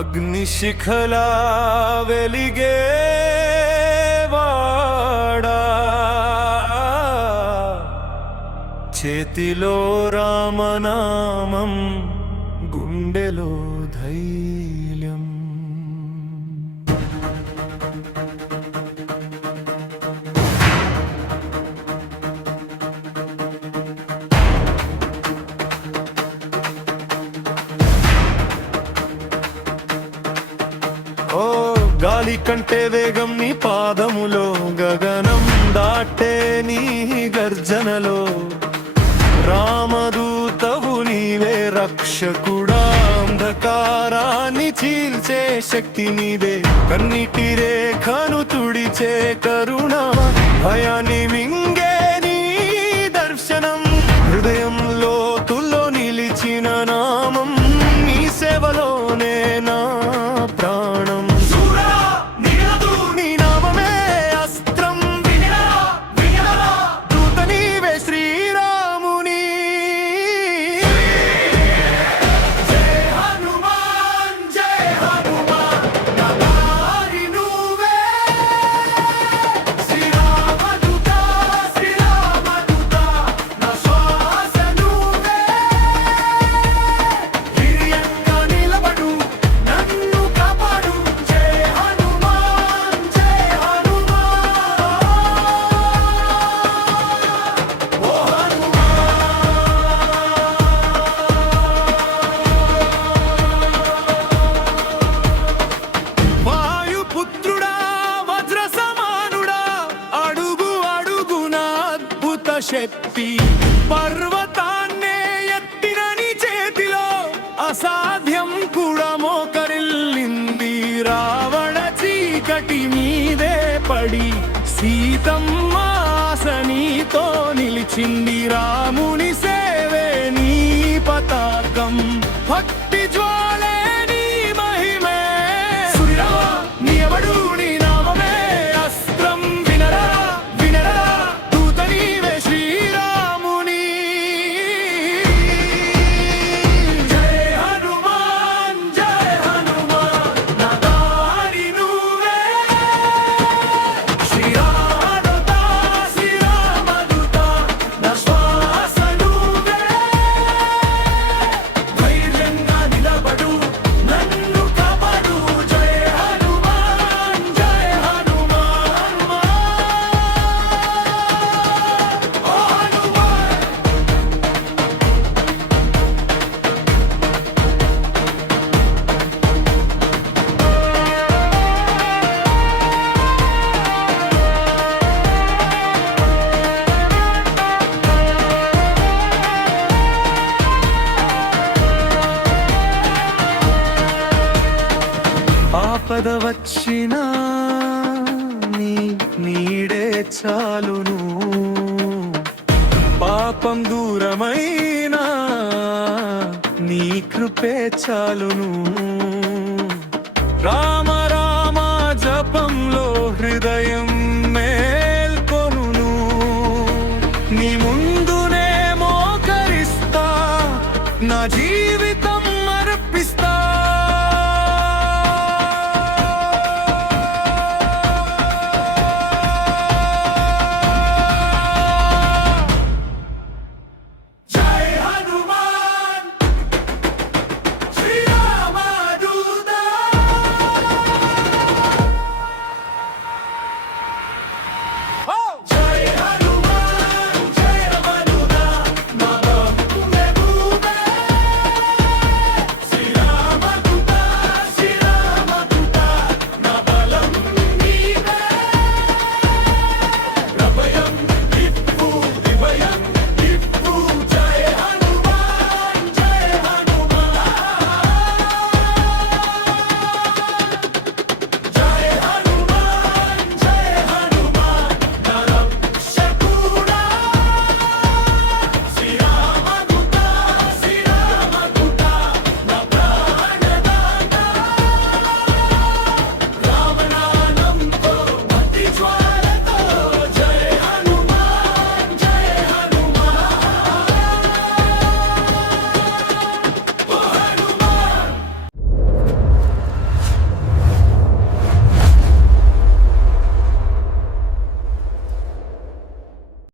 అగ్నిశిఖలా వెలిగే వాడా చేతిలో రామనామం గుండెలో ధైర్యం. ఓ గాలి కంటే వేగం నీ పాదములో, గగనం దాటే నీ గర్జనలో. రామదూతవు నీవే రక్షకుడా, అంధకారాన్ని చీల్చే శక్తి నీవే. కన్నిటి రేఖను తుడిచే కరుణ, భయాన్ని మింగే నీ దర్శనం. హృదయం లోతుల్లో నిలిచిన నామం, నీ సేవలోనే నా ప్రాణం. నీ నామమే అస్త్రం, దూత నీవే శ్రీరాముని. జయ హనుమాన్ జయ హనుమాన్, నా దారి నువ్వే. శ్రీరామదూత శ్రీరామదూత, నా శ్వాస నువ్వే. ధైర్యంగా నిలబడు, నన్ను కాపాడు. జయ హనుమాన్ జయ హనుమాన్, ఓ వాయుపుత్రుడా వజ్ర సమానుడా, అడుగు అడుగున అద్భుత శక్తి. పర్వతాన్నే ఎత్తిన నీ చేతిలో, అసాధ్యం కూడా మోకరిల్లింది. రావణ చీకటి మీదే పడి, సీతమ్మ ఆశ నీతో నిలిచింది. రాముని సేవే నీ పతాకం, భక్తి జ్వాలే నీ మహిమే. సూర్యరామ నీవడు, నీ నామమే అస్త్రం. వినరా వినరా, దూత నీవే శ్రీరాముని. జయ హనుమాన్ జయ హనుమాన్, నా దారి నువ్వే. శ్రీరామదూత శ్రీరామదూత, నా శ్వాస నువ్వే. ధైర్యంగా నిలబడు, నన్ను కాపాడు. జయ హనుమాన్ జయ హనుమాన్, ఓ హనుమాన్. ఆపద వచ్చినా నీ నీడే చాలును, పాపం దూరమైనా నీ కృపే చాలును. రామ